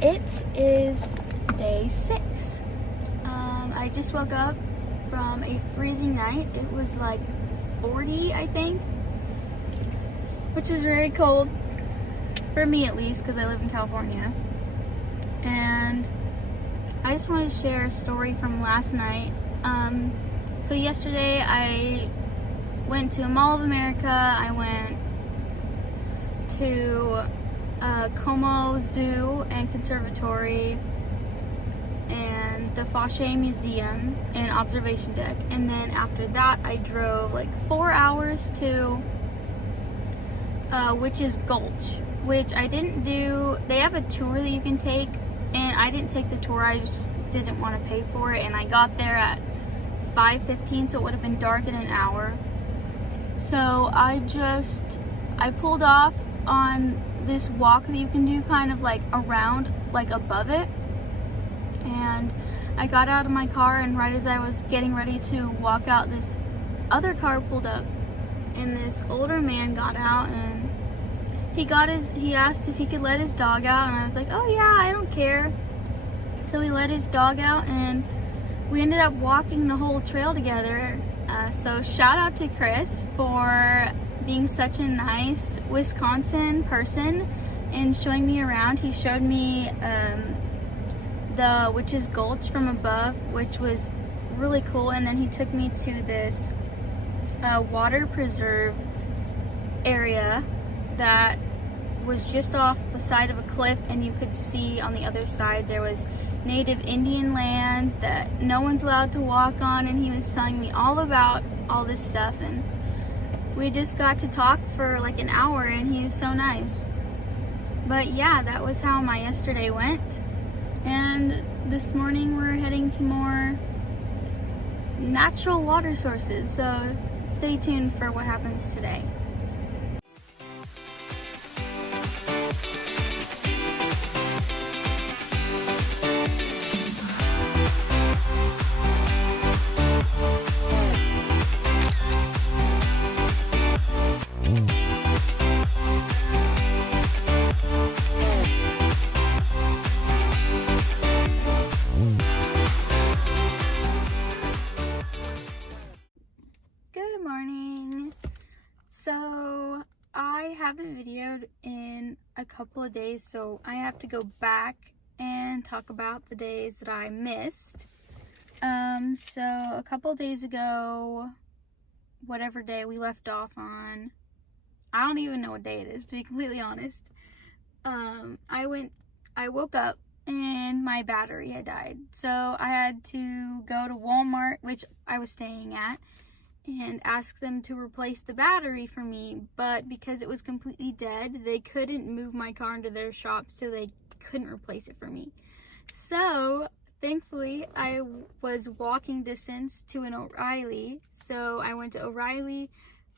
It is day 6. I just woke up from a freezing night. It was like 40, I think, which is very cold for me, at least, because I live in California. And I just want to share a story from last night. So yesterday I went to Mall of America. I went to Como Zoo and Conservatory and the Fauché Museum and Observation Deck. And then after that I drove like 4 hours to Witch's Gulch, which I didn't do. They have a tour that you can take, and I didn't take the tour. I just didn't want to pay for it, and I got there at 5:15, so it would have been dark in an hour. So I pulled off on this walk that you can do kind of like around, like above it, and I got out of my car, and right as I was getting ready to walk out, this other car pulled up, and this older man got out, and he asked if he could let his dog out, and I was like, oh yeah, I don't care. So he let his dog out, and we ended up walking the whole trail together. So shout out to Chris for being such a nice Wisconsin person and showing me around. He showed me the Witch's Gulch from above, which was really cool, and then he took me to this water preserve area that was just off the side of a cliff, and you could see on the other side there was native Indian land that no one's allowed to walk on, and he was telling me all about all this stuff, and we just got to talk for like an hour, and he was so nice. But yeah, that was how my yesterday went, and this morning we're heading to more natural water sources, so stay tuned for what happens today. Good morning. So I haven't videoed in a couple of days, so I have to go back and talk about the days that I missed. So a couple of days ago, whatever day we left off on, I don't even know what day it is, to be completely honest. I woke up and my battery had died. So I had to go to Walmart, which I was staying at, and ask them to replace the battery for me, but because it was completely dead, they couldn't move my car into their shop, so they couldn't replace it for me. So thankfully I was walking distance to an O'Reilly, so I went to O'Reilly,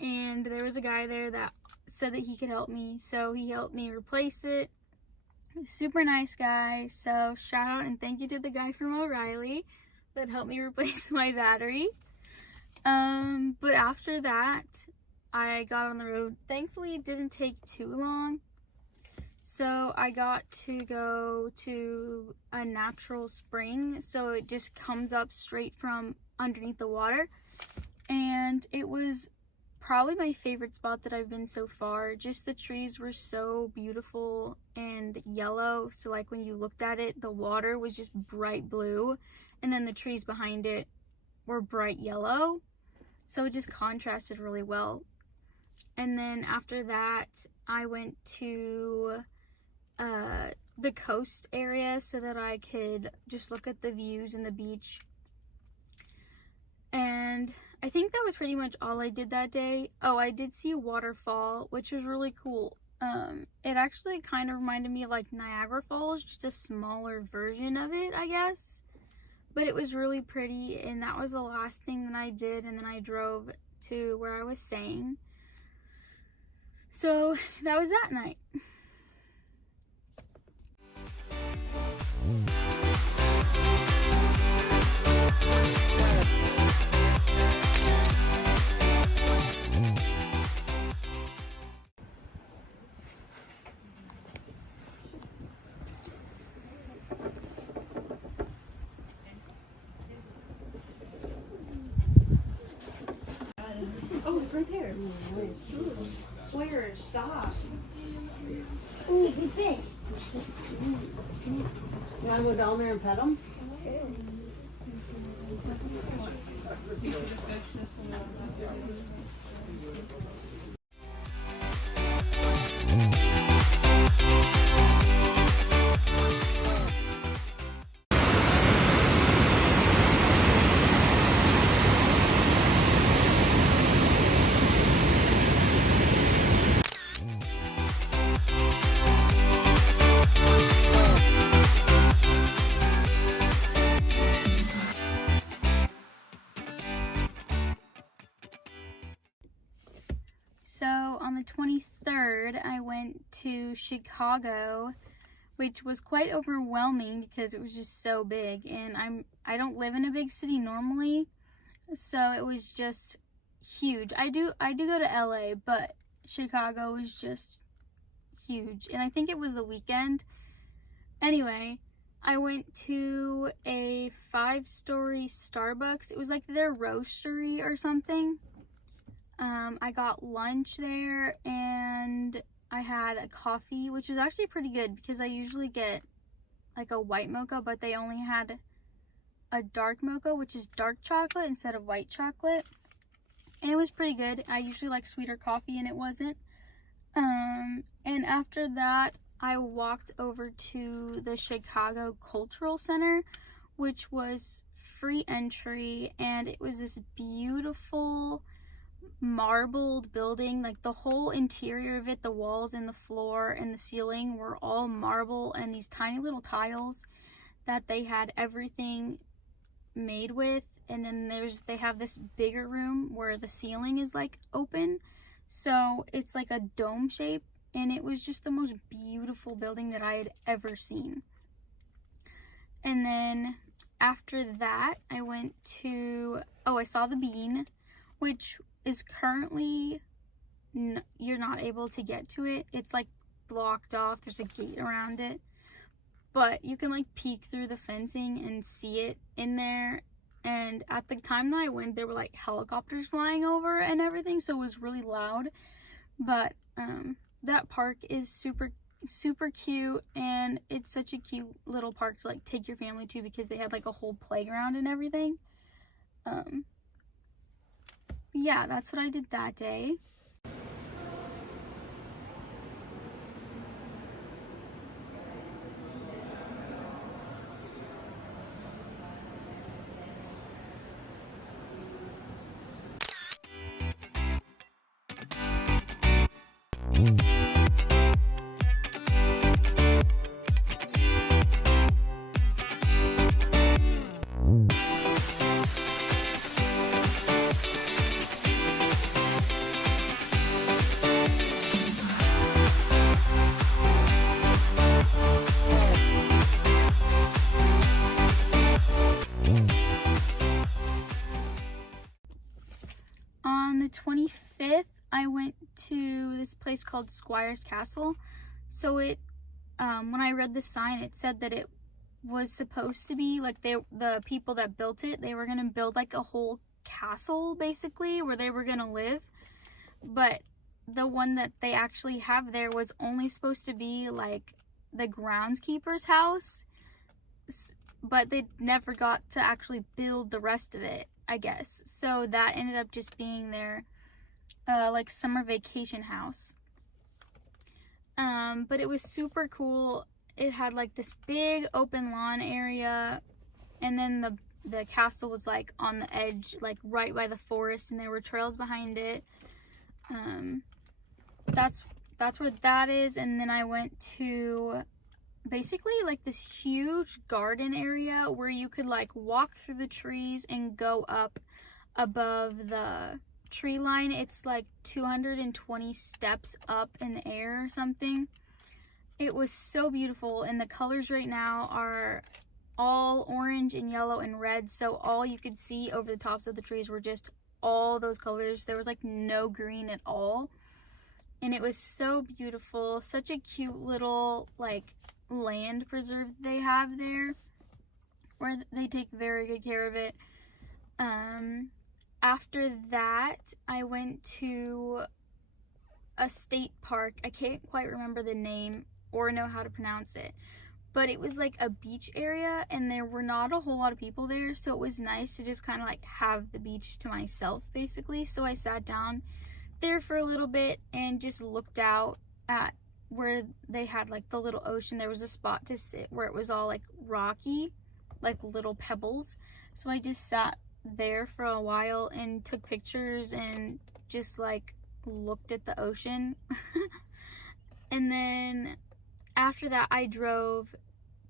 and there was a guy there that said that he could help me, so he helped me replace it. Super nice guy, so shout out and thank you to the guy from O'Reilly that helped me replace my battery. But after that, I got on the road. Thankfully, it didn't take too long. So I got to go to a natural spring. So it just comes up straight from underneath the water. And it was probably my favorite spot that I've been so far. Just the trees were so beautiful and yellow. So like when you looked at it, the water was just bright blue. And then the trees behind it were bright yellow. So it just contrasted really well. And then after that, I went to the coast area so that I could just look at the views and the beach. And I think that was pretty much all I did that day. Oh, I did see a waterfall, which was really cool. It actually kind of reminded me of like Niagara Falls, just a smaller version of it, I guess. But it was really pretty, and that was the last thing that I did, and then I drove to where I was staying. So that was that night. it's right there. Sawyer, stop. Ooh, good fish. You want to go down there and pet them? So on the 23rd, I went to Chicago, which was quite overwhelming because it was just so big, and I don't live in a big city normally, so it was just huge. I do go to LA, but Chicago was just huge, and I think it was the weekend. Anyway, I went to a 5-story Starbucks. It was like their roastery or something. I got lunch there, and I had a coffee, which was actually pretty good because I usually get like a white mocha, but they only had a dark mocha, which is dark chocolate instead of white chocolate. And it was pretty good. I usually like sweeter coffee, and it wasn't. And after that, I walked over to the Chicago Cultural Center, which was free entry, and it was this beautiful marbled building. Like the whole interior of it, the walls and the floor and the ceiling were all marble and these tiny little tiles that they had everything made with. And then they have this bigger room where the ceiling is like open, so it's like a dome shape, and it was just the most beautiful building that I had ever seen. And then after that, I went to, I saw the Bean, which is currently, you're not able to get to it. It's like blocked off. There's a gate around it, but you can like peek through the fencing and see it in there. And at the time that I went, there were like helicopters flying over and everything, so it was really loud. But that park is super cute, and it's such a cute little park to like take your family to because they had like a whole playground and everything. Yeah, that's what I did that day. On the 25th, I went to this place called Squire's Castle. So it, when I read the sign, it said that it was supposed to be like the people that built it, they were gonna build like a whole castle basically where they were gonna live. But the one that they actually have there was only supposed to be like the groundskeeper's house, but they never got to actually build the rest of it, I guess. So that ended up just being their like summer vacation house. But it was super cool. It had like this big open lawn area, and then the castle was like on the edge, like right by the forest, and there were trails behind it. That's where that is. And then I went to basically like this huge garden area where you could like walk through the trees and go up above the tree line. It's like 220 steps up in the air or something. It was so beautiful, and the colors right now are all orange and yellow and red, so all you could see over the tops of the trees were just all those colors. There was like no green at all, and it was so beautiful. Such a cute little like land preserve they have there, where they take very good care of it. after that, I went to a state park. I can't quite remember the name or know how to pronounce it, but it was like a beach area and there were not a whole lot of people there, so it was nice to just kind of like have the beach to myself basically. So I sat down there for a little bit and just looked out at where they had like the little ocean. There was a spot to sit where it was all like rocky, like little pebbles, so I just sat there for a while and took pictures and just like looked at the ocean. And then after that I drove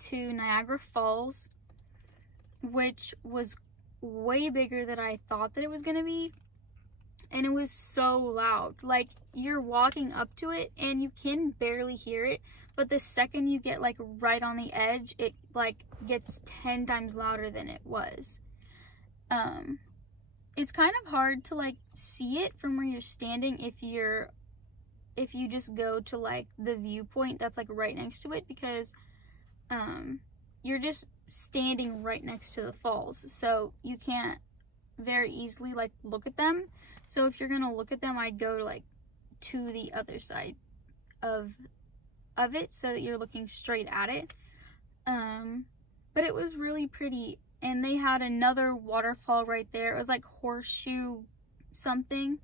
to Niagara Falls, which was way bigger than I thought that it was gonna be, and it was so loud. Like, you're walking up to it and you can barely hear it, but the second you get like right on the edge, it like gets 10 times louder than it was. It's kind of hard to like see it from where you're standing if you just go to like the viewpoint that's like right next to it, because you're just standing right next to the falls, so you can't very easily like look at them. So if you're gonna look at them, I'd go like to the other side of it so that you're looking straight at it. But it was really pretty, and they had another waterfall right there. It was like Horseshoe something.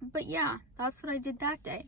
But yeah, that's what I did that day.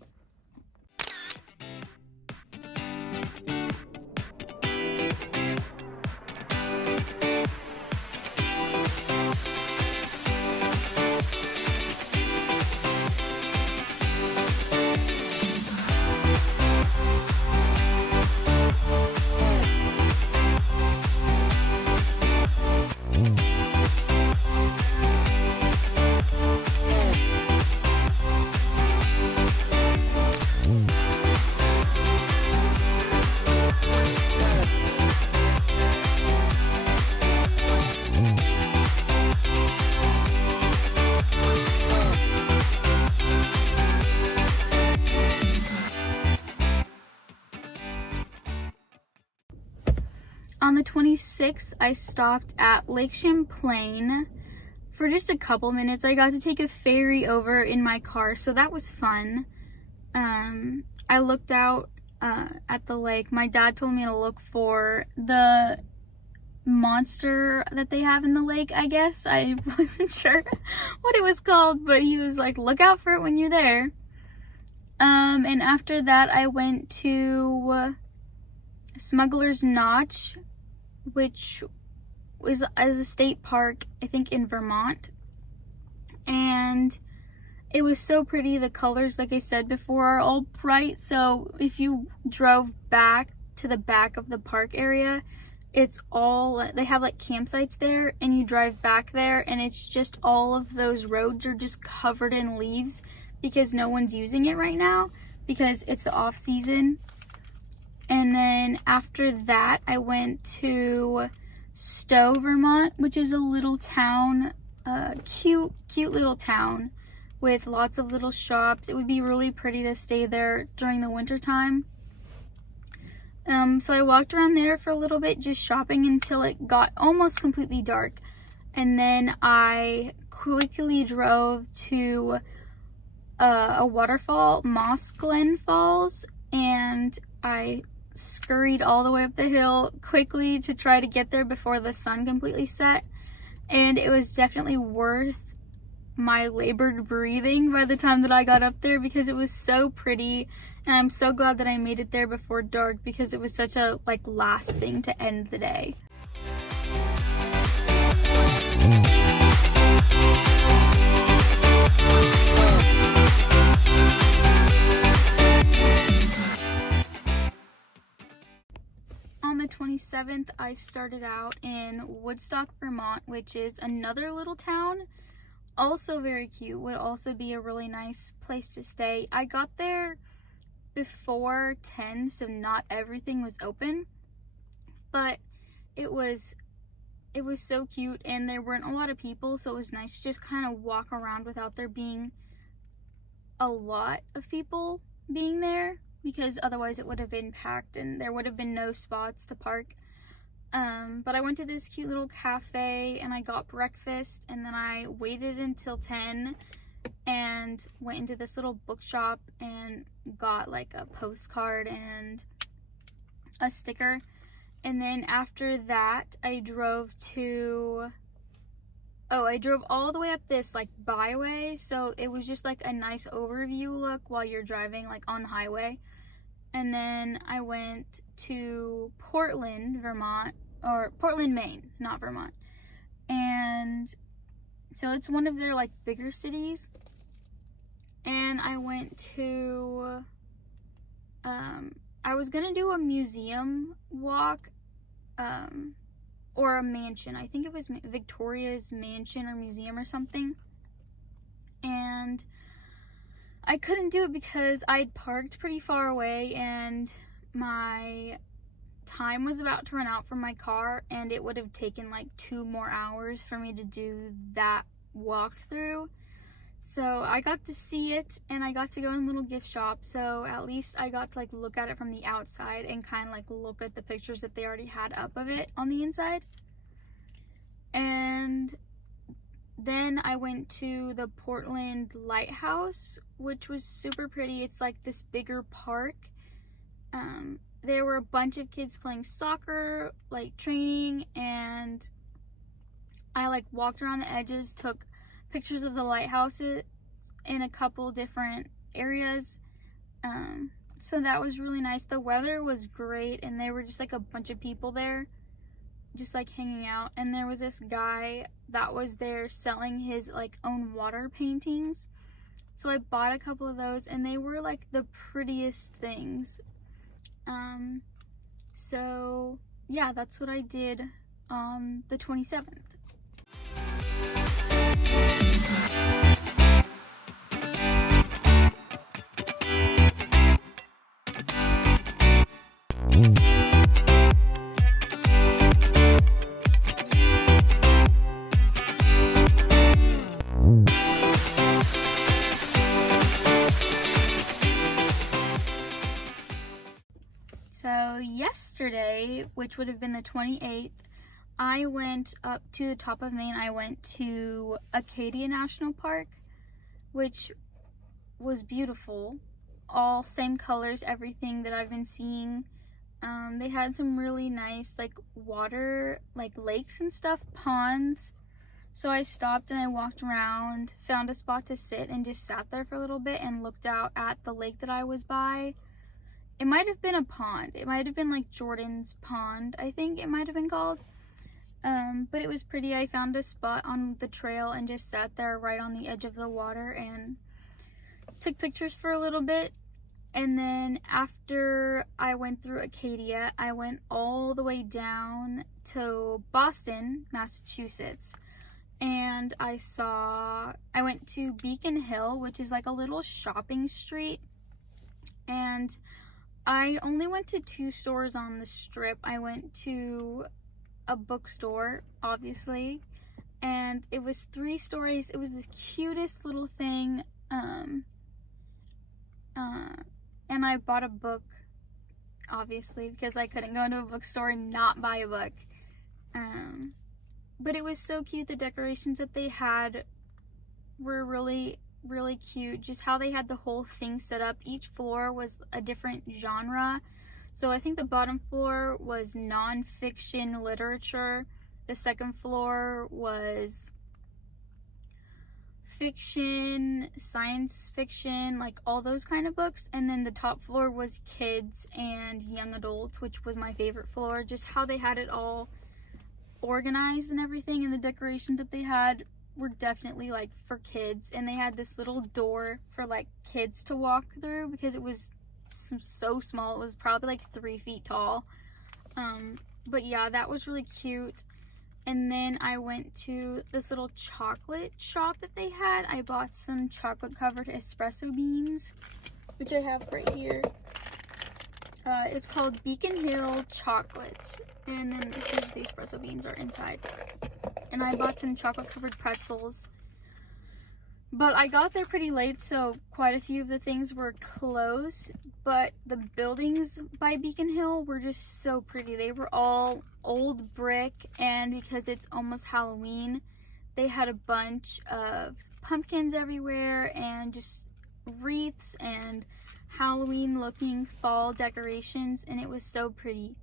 On the 26th, I stopped at Lake Champlain for just a couple minutes. I got to take a ferry over in my car, so that was fun. I looked out at the lake. My dad told me to look for the monster that they have in the lake, I guess. I wasn't sure what it was called, but he was like, look out for it when you're there. And after that, I went to Smuggler's Notch, which is a state park, I think in Vermont. And it was so pretty. The colors, like I said before, are all bright. So if you drove back to the back of the park area, it's all, they have like campsites there, and you drive back there and it's just all of those roads are just covered in leaves because no one's using it right now because it's the off season. And then after that, I went to Stowe, Vermont, which is a little town, cute little town with lots of little shops. It would be really pretty to stay there during the winter time. So I walked around there for a little bit, just shopping until it got almost completely dark. And then I quickly drove to a waterfall, Moss Glen Falls, and I scurried all the way up the hill quickly to try to get there before the sun completely set. And it was definitely worth my labored breathing by the time that I got up there because it was so pretty. And I'm so glad that I made it there before dark because it was such a like last thing to end the day. On the 27th, I started out in Woodstock, Vermont, which is another little town. Also very cute, would also be a really nice place to stay. I got there before 10, so not everything was open, but it was so cute and there weren't a lot of people, so it was nice to just kind of walk around without there being a lot of people being there, because otherwise it would have been packed and there would have been no spots to park. But I went to this cute little cafe and I got breakfast, and then I waited until 10 and went into this little bookshop and got like a postcard and a sticker. And then after that, I drove all the way up this like byway, so it was just like a nice overview look while you're driving like on the highway. And then I went to Portland, Vermont, or Portland, Maine, not Vermont. And so it's one of their like bigger cities. And I went to, I was gonna do a museum walk, or a mansion. I think it was Victoria's mansion or museum or something. And I couldn't do it because I'd parked pretty far away and my time was about to run out from my car, and it would have taken like 2 more hours for me to do that walkthrough. So I got to see it, and I got to go in a little gift shop, so at least I got to like look at it from the outside and kind of like look at the pictures that they already had up of it on the inside. And then I went to the Portland Lighthouse, which was super pretty. It's like this bigger park. There were a bunch of kids playing soccer, like training, and I like walked around the edges, took pictures of the lighthouses in a couple different areas. So that was really nice. The weather was great, and there were just like a bunch of people there just like hanging out, and there was this guy that was there selling his like own water paintings. So I bought a couple of those, and they were like the prettiest things. So yeah, that's what I did on the 27th. So yesterday, which would have been the 28th, I went up to the top of Maine. I went to Acadia National Park, which was beautiful. All same colors, everything that I've been seeing. They had some really nice like water, like lakes and stuff, ponds. So I stopped and I walked around, found a spot to sit, and just sat there for a little bit and looked out at the lake that I was by. It might have been a pond. It might have been like Jordan's Pond, I think it might have been called. But it was pretty. I found a spot on the trail and just sat there right on the edge of the water and took pictures for a little bit. And then after I went through Acadia, I went all the way down to Boston, Massachusetts. And I went to Beacon Hill, which is like a little shopping street. And I only went to 2 stores on the strip. I went to a bookstore, obviously, and it was 3 stories. It was the cutest little thing. And I bought a book, obviously, because I couldn't go into a bookstore and not buy a book. But it was so cute. The decorations that they had were really cute. Just how they had the whole thing set up. Each floor was a different genre. So I think the bottom floor was non-fiction literature. The second floor was fiction, science fiction, like all those kind of books. And then the top floor was kids and young adults, which was my favorite floor. Just how they had it all organized and everything, and the decorations that they had were definitely like for kids. And they had this little door for like kids to walk through because it was so small. It was probably like 3 feet tall. But yeah, that was really cute. And then I went to this little chocolate shop that they had. I bought some chocolate covered espresso beans, which I have right here. It's called Beacon Hill Chocolate, and then here's the espresso beans are inside. And I bought some chocolate covered pretzels. But I got there pretty late, so quite a few of the things were closed. But the buildings by Beacon Hill were just so pretty. They were all old brick, and because it's almost Halloween, they had a bunch of pumpkins everywhere and just wreaths and Halloween looking fall decorations, and it was so pretty.